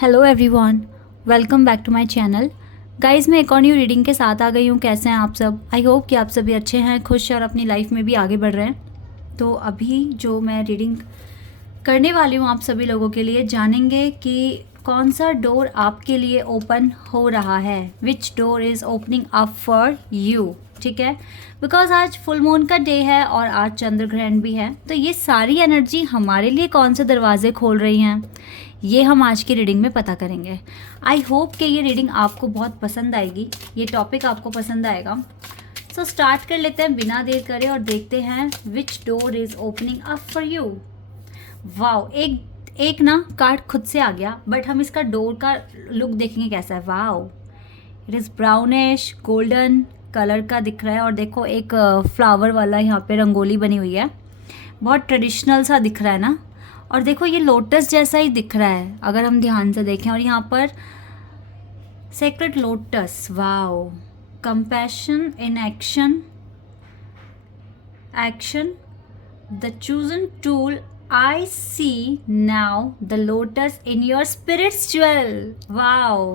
Hello everyone, welcome back to my channel. Guys, मैं एक और न्यू रीडिंग के साथ आ गई हूँ। कैसे हैं आप सब? आई होप कि आप सभी अच्छे हैं, खुश और अपनी लाइफ में भी आगे बढ़ रहे हैं। तो अभी जो मैं रीडिंग करने वाली हूँ आप सभी लोगों के लिए, जानेंगे कि कौन सा डोर आपके लिए ओपन हो रहा है, which door is opening up for you. ठीक है, बिकॉज आज फुल मून का डे है और आज चंद्र ग्रहण भी है, तो ये सारी एनर्जी हमारे लिए कौन से दरवाजे खोल रही हैं, ये हम आज की रीडिंग में पता करेंगे। आई होप कि ये रीडिंग आपको बहुत पसंद आएगी, ये टॉपिक आपको पसंद आएगा। सो स्टार्ट कर लेते हैं बिना देर करे और देखते हैं which door is opening up for you. Wow, एक ना कार्ड खुद से आ गया, बट हम इसका डोर का लुक देखेंगे कैसा है। Wow, it is brownish golden colour का दिख रहा है और देखो एक फ्लावर वाला यहाँ पे रंगोली बनी हुई है, बहुत ट्रेडिशनल सा दिख रहा है ना। और देखो ये लोटस जैसा ही दिख रहा है अगर हम ध्यान से देखें, और यहाँ पर sacred lotus. Wow, compassion in action, action the chosen tool. I see now the lotus in your spirit's jewel. Wow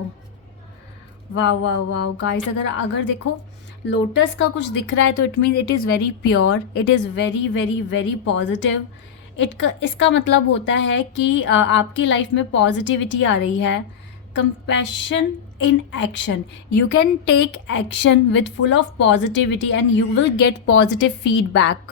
wow wow wow guys, अगर देखो लोटस का कुछ दिख रहा है तो it means it is very pure, it is very very very positive. इसका मतलब होता है कि आपकी लाइफ में पॉजिटिविटी आ रही है। Compassion in action, you can take action with full of positivity and you will get positive feedback,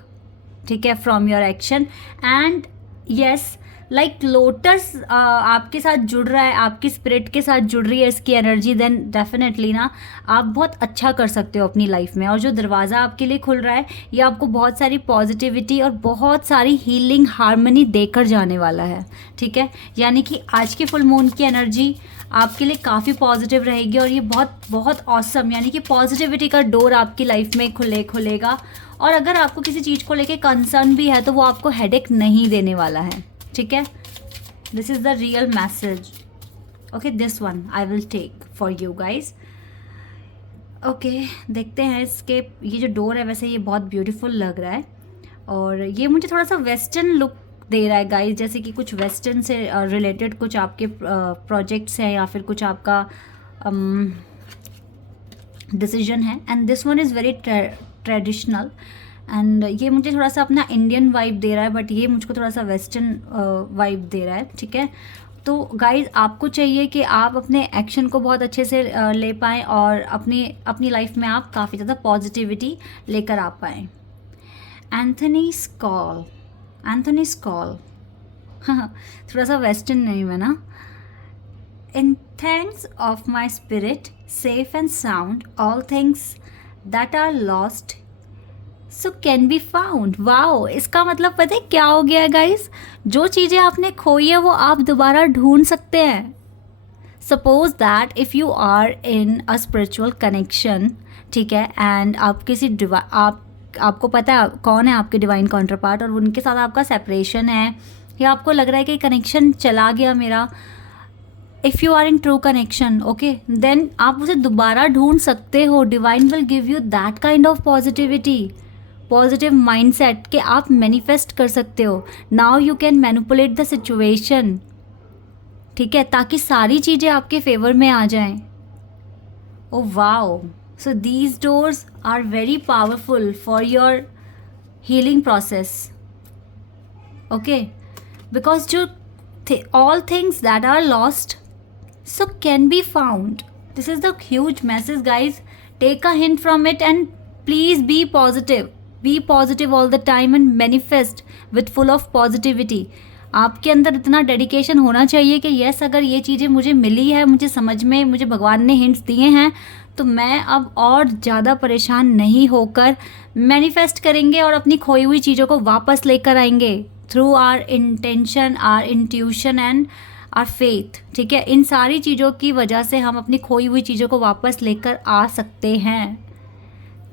ठीक है, from your action. And yes, like lotus आपके साथ जुड़ रहा है, आपकी स्पिरिट के साथ जुड़ रही है इसकी एनर्जी, देन डेफिनेटली ना आप बहुत अच्छा कर सकते हो अपनी लाइफ में। और जो दरवाज़ा आपके लिए खुल रहा है ये आपको बहुत सारी पॉजिटिविटी और बहुत सारी हीलिंग हार्मनी देकर जाने वाला है। ठीक है, यानी कि आज की फुल मून की एनर्जी आपके लिए काफ़ी पॉजिटिव रहेगी और ये बहुत बहुत ऑसम, यानी कि पॉजिटिविटी का डोर आपकी लाइफ में खुलेगा। और अगर आपको किसी चीज़ को लेके कंसर्न भी है तो वो आपको हेडेक नहीं देने वाला है। ठीक है, this is the real message. Okay, this one I will take for you guys. Okay, देखते हैं इसके, ये जो डोर है वैसे ये बहुत ब्यूटीफुल लग रहा है और ये मुझे थोड़ा सा वेस्टर्न लुक दे रहा है गाइज, जैसे कि कुछ वेस्टर्न से रिलेटेड कुछ आपके प्रोजेक्ट्स हैं या फिर कुछ आपका डिसीजन है। And this one is very traditional and ये मुझे थोड़ा सा अपना इंडियन वाइब दे रहा है, बट ये मुझको थोड़ा सा वेस्टर्न वाइब दे रहा है। ठीक है, तो गाइज आपको चाहिए कि आप अपने एक्शन को बहुत अच्छे से ले पाएँ और अपनी लाइफ में आप काफ़ी ज़्यादा पॉजिटिविटी लेकर आ पाएँ। एंथनी स्कॉल, एंथनी स्कॉल थोड़ा सा वेस्टर्न नेम है ना। In thanks of my spirit safe and sound, all things that are lost so can be found. Wow, इसका मतलब पता है क्या हो गया है गाइस? जो चीज़ें आपने खोई है वो आप दोबारा ढूंढ सकते हैं। Suppose that if you are in a spiritual connection, ठीक है, एंड आप किसी आपको पता है कौन है आपके डिवाइन काउंटर पार्ट और उनके साथ आपका सेपरेशन है या आपको लग रहा है कि कनेक्शन चला गया मेरा, if you are in true connection, okay, then आप उसे दोबारा ढूंढ सकते हो। Divine will give you that kind of positivity, positive mindset के आप मैनिफेस्ट कर सकते हो। Now you can manipulate the situation, ठीक है, ताकि सारी चीज़ें आपके फेवर में आ जाएं। Oh wow, so these doors are very powerful for your healing process. Okay, because जो all things that are lost so can be found. This is the huge message guys, take a hint from it and please be positive all the time and manifest with full of positivity. आपके अंदर इतना dedication होना चाहिए कि yes, अगर ये चीज़ें मुझे मिली है, मुझे समझ में, मुझे भगवान ने हिंट्स दिए हैं, तो मैं अब और ज़्यादा परेशान नहीं होकर मैनिफेस्ट करेंगे और अपनी खोई हुई चीज़ों को वापस लेकर आएंगे through our intention, our intuition and our faith. ठीक है, इन सारी चीज़ों की वजह से हम अपनी खोई हुई चीज़ों को वापस लेकर आ सकते हैं।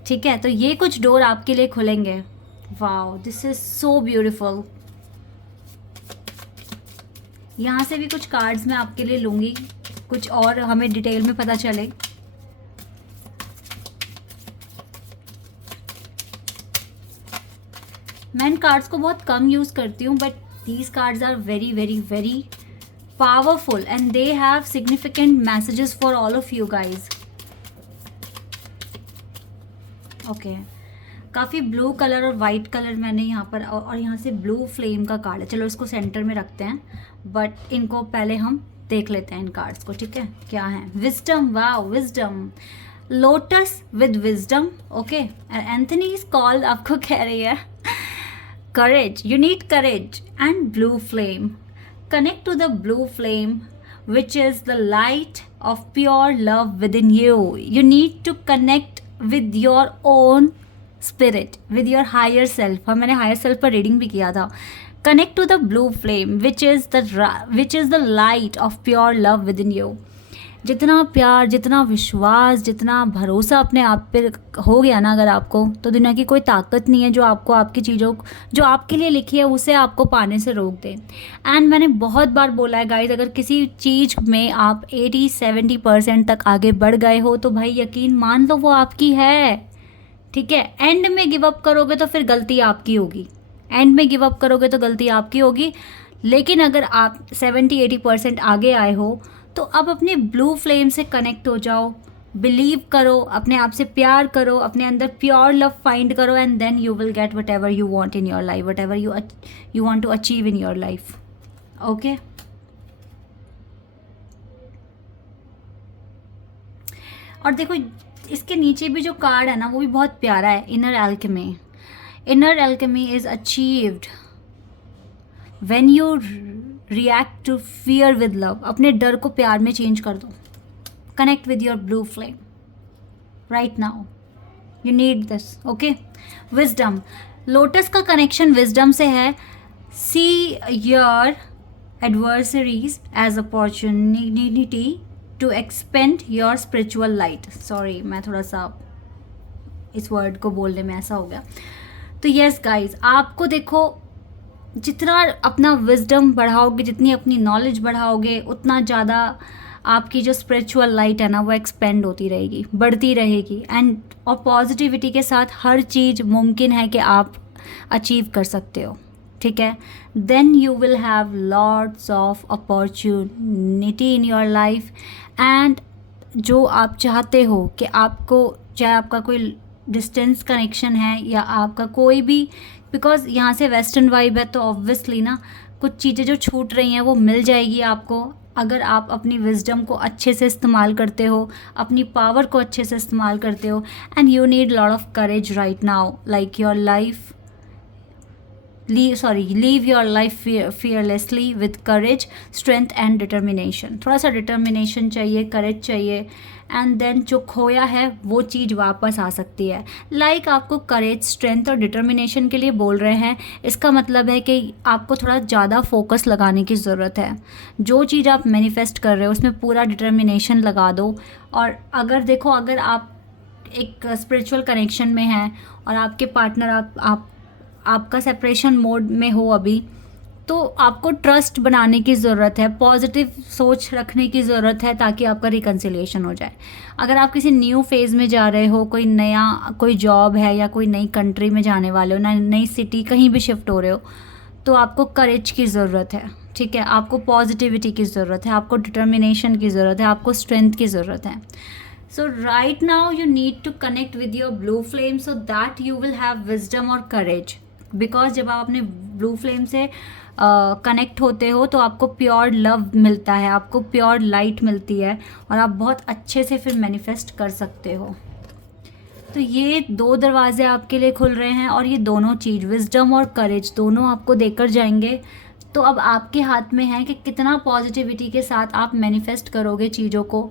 ठीक है, तो ये कुछ डोर आपके लिए खुलेंगे। Wow, this is so beautiful. यहाँ से भी कुछ कार्ड्स मैं आपके लिए लूँगी, कुछ और हमें डिटेल में पता चले। मैं इन कार्ड्स को बहुत कम यूज़ करती हूँ, but these cards are very very very powerful and they have significant messages for all of you guys. Okay काफ़ी ब्लू कलर और वाइट कलर मैंने यहाँ पर, और यहाँ से ब्लू फ्लेम का कार्ड है. चलो इसको सेंटर में रखते हैं, बट इनको पहले हम देख लेते हैं इन कार्ड्स को. ठीक है, क्या है? Wisdom. Wow, wisdom. Lotus with wisdom. Okay, Anthony is called, आपको कह रही है courage. You need courage. And blue flame. Connect to the blue flame which is the light of pure love within you. You need to connect with your own spirit, with your higher self. और मैंने higher self पर reading भी किया था. Connect to the blue flame which is the light of pure love within you. जितना प्यार, जितना विश्वास, जितना भरोसा अपने आप पे हो गया ना अगर आपको, तो दुनिया की कोई ताकत नहीं है जो आपको आपकी चीज़ों जो आपके लिए लिखी है उसे आपको पाने से रोक दे. एंड मैंने बहुत बार बोला है गाइज, अगर किसी चीज़ में आप 80-70% तक आगे बढ़ गए हो तो भाई यकीन मान लो वो आपकी है. ठीक है, एंड में गिव अप करोगे तो फिर गलती आपकी होगी. एंड में गिव अप करोगे तो गलती आपकी होगी. लेकिन अगर आप 70-80% आगे आए हो तो अब अपने ब्लू फ्लेम से कनेक्ट हो जाओ. बिलीव करो, अपने आप से प्यार करो, अपने अंदर प्योर लव फाइंड करो, and then you will get whatever you want in your life, whatever you want to achieve in your life. Okay, और देखो इसके नीचे भी जो कार्ड है ना वो भी बहुत प्यारा है. Inner alchemy. Inner alchemy is achieved when you react to fear with love. अपने डर को प्यार में चेंज कर दो. Connect with your blue flame right now. You need this. Okay, wisdom. Lotus का कनेक्शन विजडम से है. See your adversaries as opportunity to expand your spiritual light. Sorry, मैं थोड़ा सा इस वर्ड को बोलने में ऐसा हो गया. तो यस गाइज, आपको देखो जितना अपना विजडम बढ़ाओगे, जितनी अपनी नॉलेज बढ़ाओगे, उतना ज़्यादा आपकी जो स्पिरिचुअल लाइट है ना वो एक्सपेंड होती रहेगी, बढ़ती रहेगी. एंड और पॉजिटिविटी के साथ हर चीज़ मुमकिन है कि आप अचीव कर सकते हो. ठीक है, then you will have lots of opportunity in your life. And जो आप चाहते हो कि आपको, चाहे आपका कोई डिस्टेंस कनेक्शन है या आपका कोई भी, बिकॉज यहाँ से वेस्टर्न वाइब है तो ऑब्वियसली ना कुछ चीज़ें जो छूट रही हैं वो मिल जाएगी आपको अगर आप अपनी विजडम को अच्छे से इस्तेमाल करते हो, अपनी पावर को अच्छे से इस्तेमाल करते हो. And you need lot of courage right now, like your life leave your life fearlessly with courage, strength and determination. थोड़ा सा डिटर्मिनेशन चाहिए, करेज चाहिए, एंड देन जो खोया है वो चीज़ वापस आ सकती है. लाइक आपको करेज, स्ट्रेंथ और डिटर्मिनेशन के लिए बोल रहे हैं. इसका मतलब है कि आपको थोड़ा ज़्यादा फोकस लगाने की ज़रूरत है. जो चीज़ आप मैनिफेस्ट कर रहे हो उसमें पूरा डिटर्मिनेशन लगा दो. और अगर देखो, अगर आप एक स्पिरिचुअल कनेक्शन में हैं और आपके पार्टनर आपका सेपरेशन मोड में हो अभी, तो आपको ट्रस्ट बनाने की ज़रूरत है, पॉजिटिव सोच रखने की ज़रूरत है ताकि आपका रिकन्सिलिएशन हो जाए. अगर आप किसी न्यू फेज़ में जा रहे हो, कोई जॉब है या कोई नई कंट्री में जाने वाले हो, नई सिटी कहीं भी शिफ्ट हो रहे हो, तो आपको करेज की ज़रूरत है. ठीक है, आपको पॉजिटिविटी की ज़रूरत है, आपको डिटर्मिनेशन की ज़रूरत है, आपको स्ट्रेंथ की ज़रूरत है. So right now you need to connect with your blue flame so that you will have wisdom और courage. Because जब आप अपने blue flame से कनेक्ट होते हो तो आपको प्योर लव मिलता है, आपको प्योर लाइट मिलती है और आप बहुत अच्छे से फिर मैनिफेस्ट कर सकते हो. तो ये 2 दरवाजे आपके लिए खुल रहे हैं और ये दोनों चीज़, विजडम और करेज, दोनों आपको देकर जाएंगे. तो अब आपके हाथ में है कि कितना पॉजिटिविटी के साथ आप मैनिफेस्ट करोगे चीज़ों को,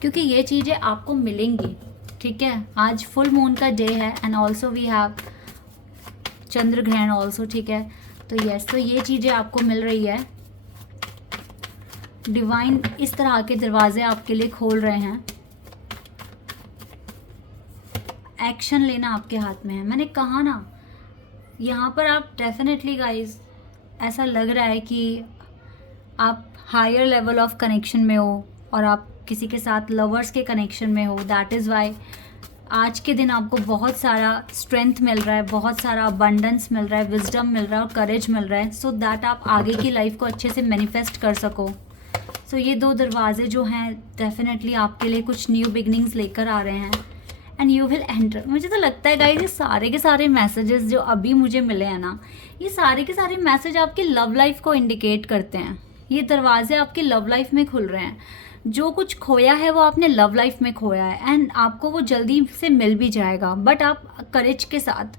क्योंकि ये चीज़ें आपको मिलेंगी. ठीक है, आज फुल मून का डे है एंड ऑल्सो वी हैव चंद्र ग्रहण ऑल्सो. ठीक है, तो यस, तो ये चीज़ें आपको मिल रही है. डिवाइन इस तरह के दरवाजे आपके लिए खोल रहे हैं. एक्शन लेना आपके हाथ में है. मैंने कहा ना, यहाँ पर आप डेफिनेटली गाइज, ऐसा लग रहा है कि आप हायर लेवल ऑफ कनेक्शन में हो और आप किसी के साथ लवर्स के कनेक्शन में हो. दैट इज़ वाई आज के दिन आपको बहुत सारा स्ट्रेंथ मिल रहा है, बहुत सारा अबंडेंस मिल रहा है, विजडम मिल रहा है और करेज मिल रहा है, सो दैट आप आगे की लाइफ को अच्छे से मैनिफेस्ट कर सको. सो ये 2 दरवाजे जो हैं डेफिनेटली आपके लिए कुछ न्यू बिगनिंग्स लेकर आ रहे हैं एंड यू विल एंटर। मुझे तो लगता है गाइस ये सारे के सारे मैसेजेस जो अभी मुझे मिले हैं ना, ये सारे के सारे मैसेज आपकी लव लाइफ को इंडिकेट करते हैं। ये दरवाजे आपकी लव लाइफ में खुल रहे हैं। जो कुछ खोया है वो आपने लव लाइफ में खोया है एंड आपको वो जल्दी से मिल भी जाएगा, बट आप करेज के साथ,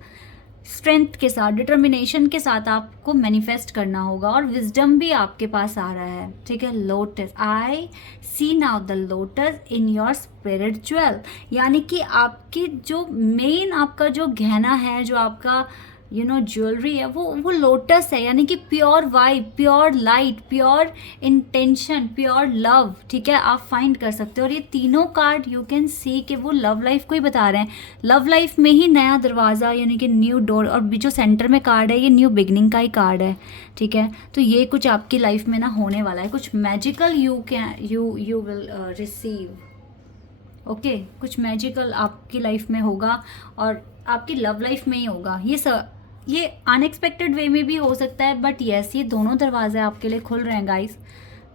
स्ट्रेंथ के साथ, डिटर्मिनेशन के साथ आपको मैनिफेस्ट करना होगा और विजडम भी आपके पास आ रहा है। ठीक है, lotus, I see now the lotus in your spiritual, यानी कि आपकी जो मेन आपका जो गहना है, जो आपका ज्वेलरी है, वो लोटस है, यानी कि pure vibe, pure light, pure intention, pure love. ठीक है, आप फाइंड कर सकते हो। और ये तीनों कार्ड यू कैन सी कि वो लव लाइफ को ही बता रहे हैं। लव लाइफ में ही नया दरवाज़ा, यानी कि न्यू डोर, और जो सेंटर में कार्ड है ये न्यू बिगनिंग का ही कार्ड है। ठीक है, तो ये कुछ आपकी लाइफ में ना होने वाला है, कुछ magical you will receive. Okay, कुछ मैजिकल आपकी लाइफ में होगा और आपकी लव लाइफ में ही होगा। ये अनएक्सपेक्टेड वे में भी हो सकता है, बट येस, ये दोनों दरवाजे आपके लिए खुल रहे हैं गाइस,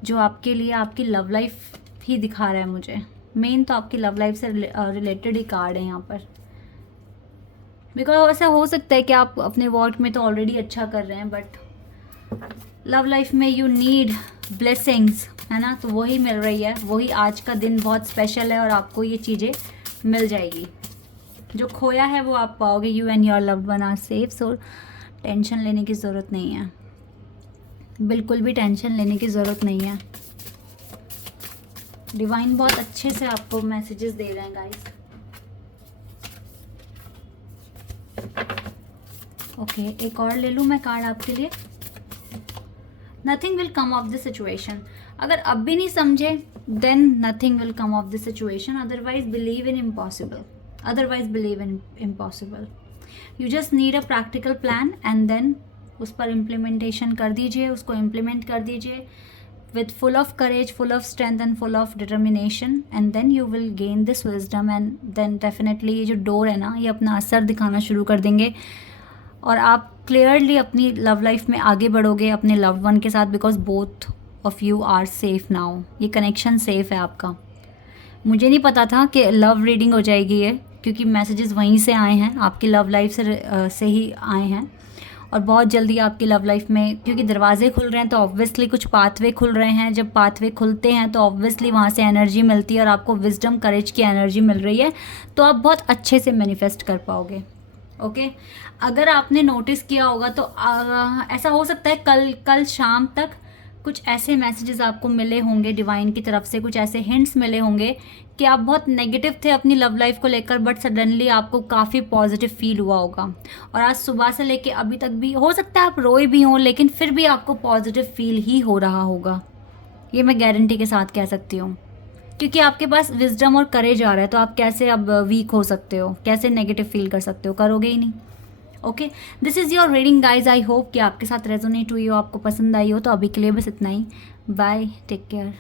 जो आपके लिए आपकी लव लाइफ ही दिखा रहा है मुझे। मेन तो आपकी लव लाइफ से रिलेटेड ही कार्ड है यहाँ पर, बिकॉज ऐसा हो सकता है कि आप अपने वर्क में तो ऑलरेडी अच्छा कर रहे हैं, बट लव लाइफ में यू नीड ब्लेसिंग्स, है ना, तो वही मिल रही है। वही आज का दिन बहुत स्पेशल है और आपको ये चीज़ें मिल जाएगी। जो खोया है वो आप पाओगे। You and your loved one are safe, so tension लेने की ज़रूरत नहीं है, बिल्कुल भी टेंशन लेने की ज़रूरत नहीं है। डिवाइन बहुत अच्छे से आपको मैसेजेस दे रहे हैं गाइस। ओके, एक और ले लूँ मैं कार्ड आपके लिए। Nothing will come of the situation. अगर अब भी नहीं समझे then nothing will come of the situation, otherwise believe in impossible, otherwise believe in impossible. You just need a practical plan and then उस पर इम्प्लीमेंटेशन कर दीजिए, उसको इम्प्लीमेंट कर दीजिए with full of courage, full of strength and full of determination, and then you will gain this wisdom and then definitely ये जो door है ना, ये अपना असर दिखाना शुरू कर देंगे और आप क्लियरली अपनी लव लाइफ में आगे बढ़ोगे अपने लव्ड वन के साथ, because both of you are safe now. ये कनेक्शन सेफ है आपका। मुझे नहीं पता था कि लव रीडिंग हो जाएगी ये, क्योंकि मैसेजेस वहीं से आए हैं, आपकी लव लाइफ से ही आए हैं और बहुत जल्दी आपकी लव लाइफ में, क्योंकि दरवाजे खुल रहे हैं तो ऑब्वियसली कुछ पाथवे खुल रहे हैं। जब पाथवे खुलते हैं तो ऑब्वियसली वहाँ से एनर्जी मिलती है और आपको विजडम, करेज की एनर्जी मिल रही है, तो आप बहुत अच्छे से मैनिफेस्ट कर पाओगे। ओके, अगर आपने नोटिस किया होगा तो ऐसा हो सकता है कल शाम तक कुछ ऐसे मैसेजेस आपको मिले होंगे डिवाइन की तरफ से, कुछ ऐसे हिंट्स मिले होंगे कि आप बहुत नेगेटिव थे अपनी लव लाइफ को लेकर, बट सडनली आपको काफ़ी पॉजिटिव फील हुआ होगा। और आज सुबह से लेके अभी तक भी हो सकता है आप रोए भी हों, लेकिन फिर भी आपको पॉजिटिव फील ही हो रहा होगा। ये मैं गारंटी के साथ कह सकती हूँ, क्योंकि आपके पास विजडम और करेज आ रहा है, तो आप कैसे अब वीक हो सकते हो, कैसे नेगेटिव फील कर सकते हो, करोगे ही नहीं। Okay, this is your reading guys. I hope कि आपके साथ रेजोनेट हुई हो, आपको पसंद आई हो। तो अभी के लिए बस इतना ही। Bye, take care.